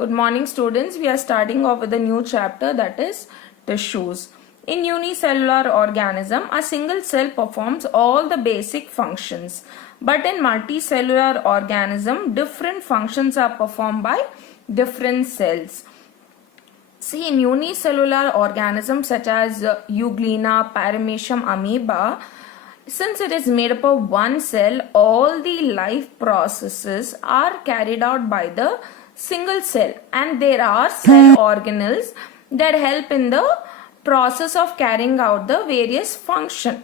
Good morning, students. We are starting off with a new chapter, that is tissues. In unicellular organism, a single cell performs all the basic functions. But in multicellular organism, different functions are performed by different cells. See, in unicellular organisms such as Euglena, Paramecium, amoeba, since it is made up of one cell, all the life processes are carried out by the single cell, and there are cell organelles that help in the process of carrying out the various function.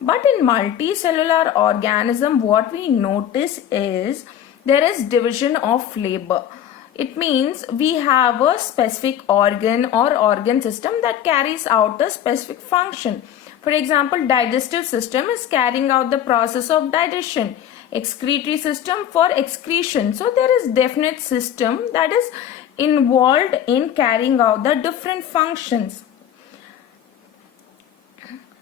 But in multicellular organism, what we notice is there is division of labor. It means we have a specific organ or organ system that carries out a specific function. For example, digestive system is carrying out the process of digestion. Excretory system for excretion. So there is definite system that is involved in carrying out the different functions.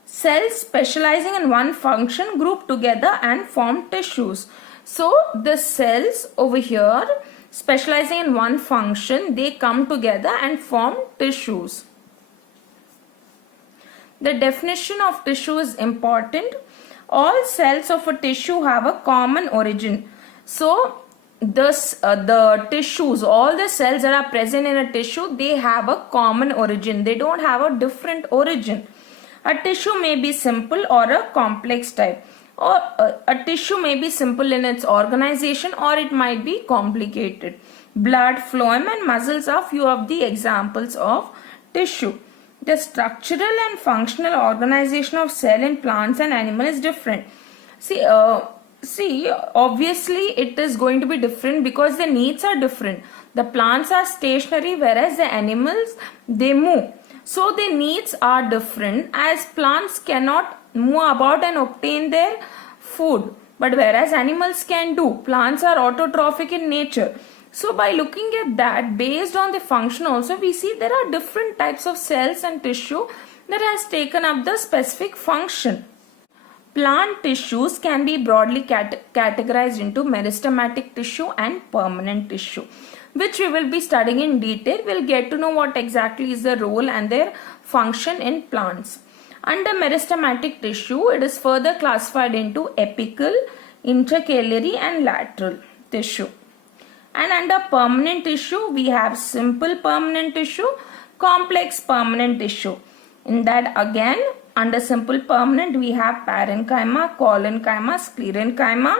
Cells specializing in one function group together and form tissues. So the cells over here specializing in one function, they come together and form tissues. The definition of tissue is important. All cells of a tissue have a common origin. So the tissues, all the cells that are present in a tissue, they have a common origin. They don't have a different origin. A tissue may be simple or a complex type. Or a tissue may be simple in its organization or it might be complicated. Blood, phloem and muscles are few of the examples of tissue. The structural and functional organization of cell in plants and animals is different. See, obviously it is going to be different because the needs are different. The plants are stationary whereas the animals, they move. So the needs are different, as plants cannot move about and obtain their food, but whereas animals can do. Plants are autotrophic in nature. So by looking at that, based on the function also, we see there are different types of cells and tissue that has taken up the specific function. Plant tissues can be broadly categorized into meristematic tissue and permanent tissue, which we will be studying in detail. We'll get to know what exactly is the role and their function in plants. Under meristematic tissue, it is further classified into apical, intercalary and lateral tissue. And under permanent tissue, we have simple permanent tissue, complex permanent tissue. In that again, under simple permanent, we have parenchyma, collenchyma, sclerenchyma.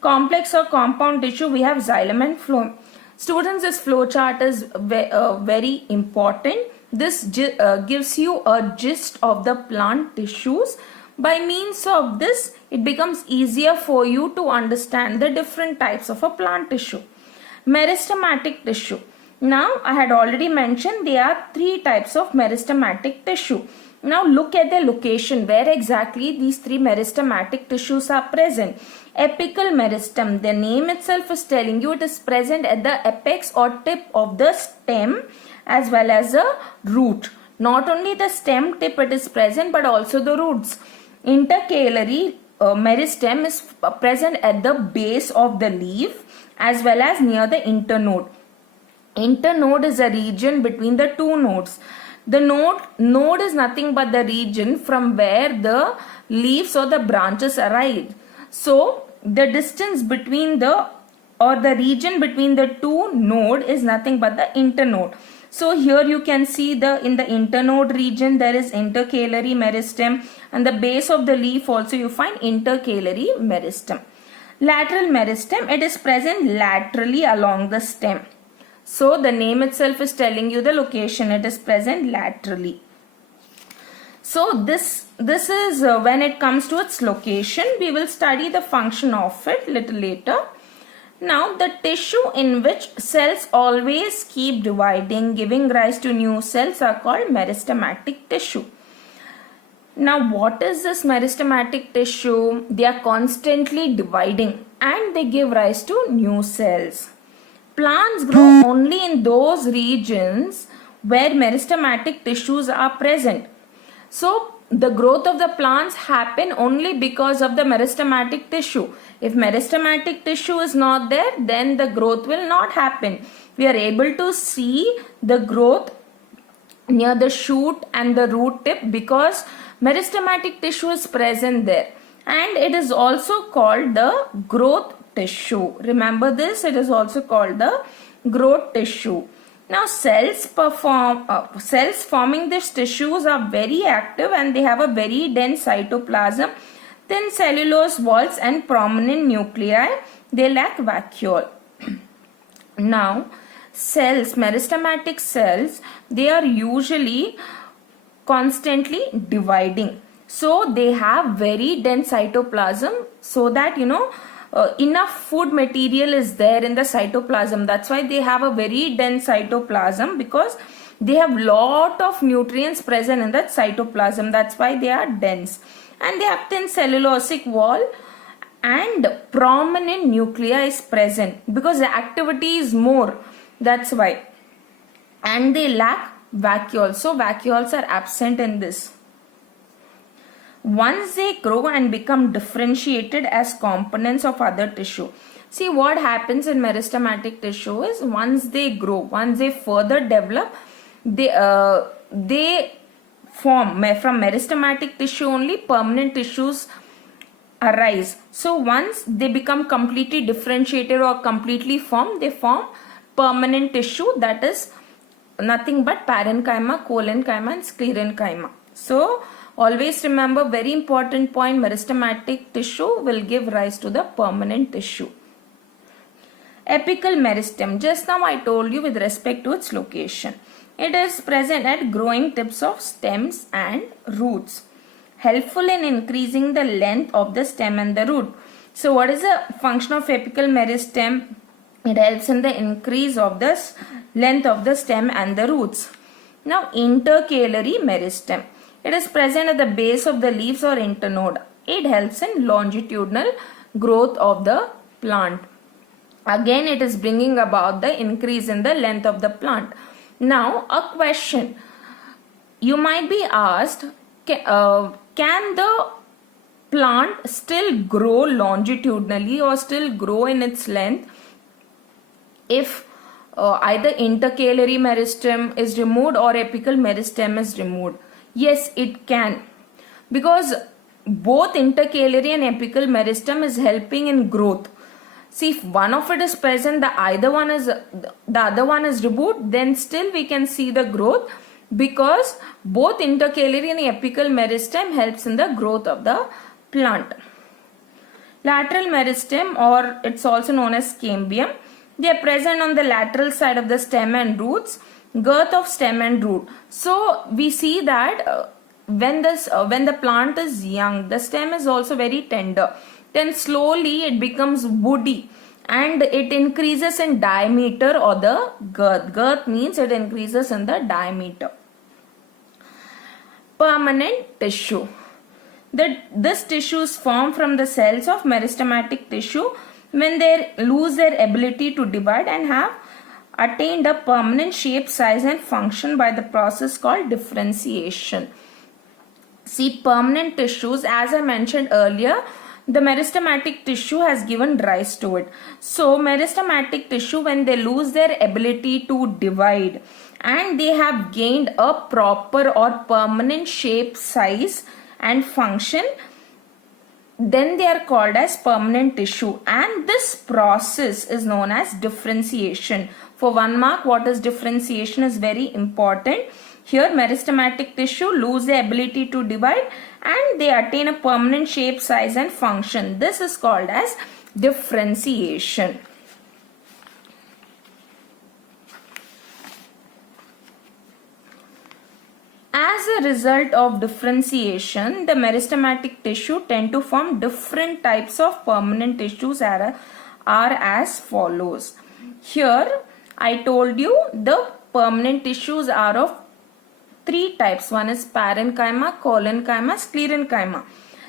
Complex or compound tissue, we have xylem and phloem. Students, this flow chart is very important. This gives you a gist of the plant tissues. By means of this, it becomes easier for you to understand the different types of a plant tissue. Meristematic tissue. Now, I had already mentioned there are three types of meristematic tissue. Now, look at the location where exactly these three meristematic tissues are present. Apical meristem, the name itself is telling you it is present at the apex or tip of the stem as well as the root. Not only the stem tip it is present, but also the roots. Intercalary meristem is present at the base of the leaf as well as near the internode. Internode is a region between the two nodes. The node is nothing but the region from where the leaves or the branches arise. So the distance between the region between the two node is nothing but the internode. So here you can see in the internode region there is intercalary meristem, and the base of the leaf also you find intercalary meristem. Lateral meristem, it is present laterally along the stem. So the name itself is telling you the location, it is present laterally. So this is when it comes to its location. We will study the function of it little later. Now the tissue in which cells always keep dividing, giving rise to new cells, are called meristematic tissue. Now what is this meristematic tissue? They are constantly dividing and they give rise to new cells. Plants grow only in those regions where meristematic tissues are present. So the growth of the plants happen only because of the meristematic tissue. If meristematic tissue is not there, then the growth will not happen. We are able to see the growth near the shoot and the root tip because meristematic tissue is present there, and it is also called the growth tissue. Remember this, it is also called the growth tissue. Now cells forming these tissues are very active and they have a very dense cytoplasm, thin cellulose walls and prominent nuclei. They lack vacuole. Now cells, meristematic cells, they are usually constantly dividing. So they have very dense cytoplasm so that enough food material is there in the cytoplasm. That's why they have a very dense cytoplasm, because they have lot of nutrients present in that cytoplasm. That's why they are dense. And they have thin cellulosic wall and prominent nuclei is present because the activity is more. That's why. And they lack vacuoles. So vacuoles are absent in this. Once they grow and become differentiated as components of other tissue. See, what happens in meristematic tissue is once they grow, once they further develop, they form from meristematic tissue only permanent tissues arise. So once they become completely differentiated or completely formed, they form permanent tissue, that is nothing but parenchyma, collenchyma and sclerenchyma. So always remember, very important point, meristematic tissue will give rise to the permanent tissue. Apical meristem, just now I told you with respect to its location. It is present at growing tips of stems and roots, helpful in increasing the length of the stem and the root. So what is the function of apical meristem? It helps in the increase of the length of the stem and the roots. Now intercalary meristem. It is present at the base of the leaves or internode. It helps in longitudinal growth of the plant. Again, it is bringing about the increase in the length of the plant. Now, a question. You might be asked, can the plant still grow longitudinally or still grow in its length if either intercalary meristem is removed or apical meristem is removed? Yes, it can, because both intercalary and apical meristem is helping in growth. See, if one of it is present, the other one is removed, then still we can see the growth, because both intercalary and apical meristem helps in the growth of the plant. Lateral meristem, or it's also known as cambium, they are present on the lateral side of the stem and roots. Girth of stem and root. So we see that when the plant is young, the stem is also very tender. Then slowly it becomes woody and it increases in diameter or the girth. Girth means it increases in the diameter. Permanent tissue. This tissue is formed from the cells of meristematic tissue when they lose their ability to divide and have attained a permanent shape, size and function by the process called differentiation. See, permanent tissues, as I mentioned earlier, the meristematic tissue has given rise to it. So meristematic tissue, when they lose their ability to divide and they have gained a proper or permanent shape, size and function, then they are called as permanent tissue, and this process is known as differentiation. For 1 mark, what is differentiation is very important. Here meristematic tissue lose the ability to divide and they attain a permanent shape, size and function. This is called as differentiation. As a result of differentiation, the meristematic tissue tend to form different types of permanent tissues are as follows. Here I told you the permanent tissues are of 3 types. One is parenchyma, collenchyma, sclerenchyma.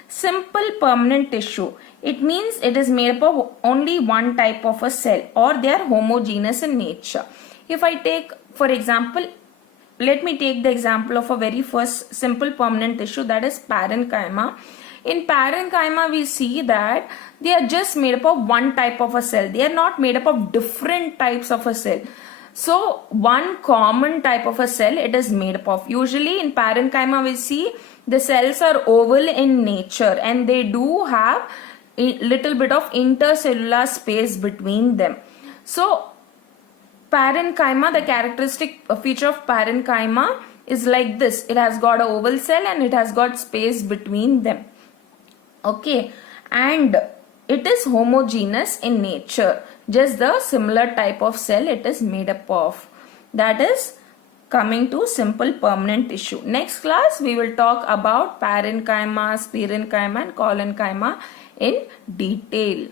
Simple permanent tissue. It means it is made up of only one type of a cell, or they are homogeneous in nature. If I take, for example, let me take the example of a very first simple permanent tissue, that is parenchyma. In parenchyma, we see that they are just made up of one type of a cell. They are not made up of different types of a cell. So one common type of a cell it is made up of. Usually in parenchyma, we see the cells are oval in nature and they do have a little bit of intercellular space between them. So parenchyma, the characteristic feature of parenchyma is like this. It has got an oval cell and it has got space between them. Okay, and it is homogeneous in nature. Just the similar type of cell it is made up of. That is coming to simple permanent tissue. Next class we will talk about parenchyma, sclerenchyma and collenchyma in detail.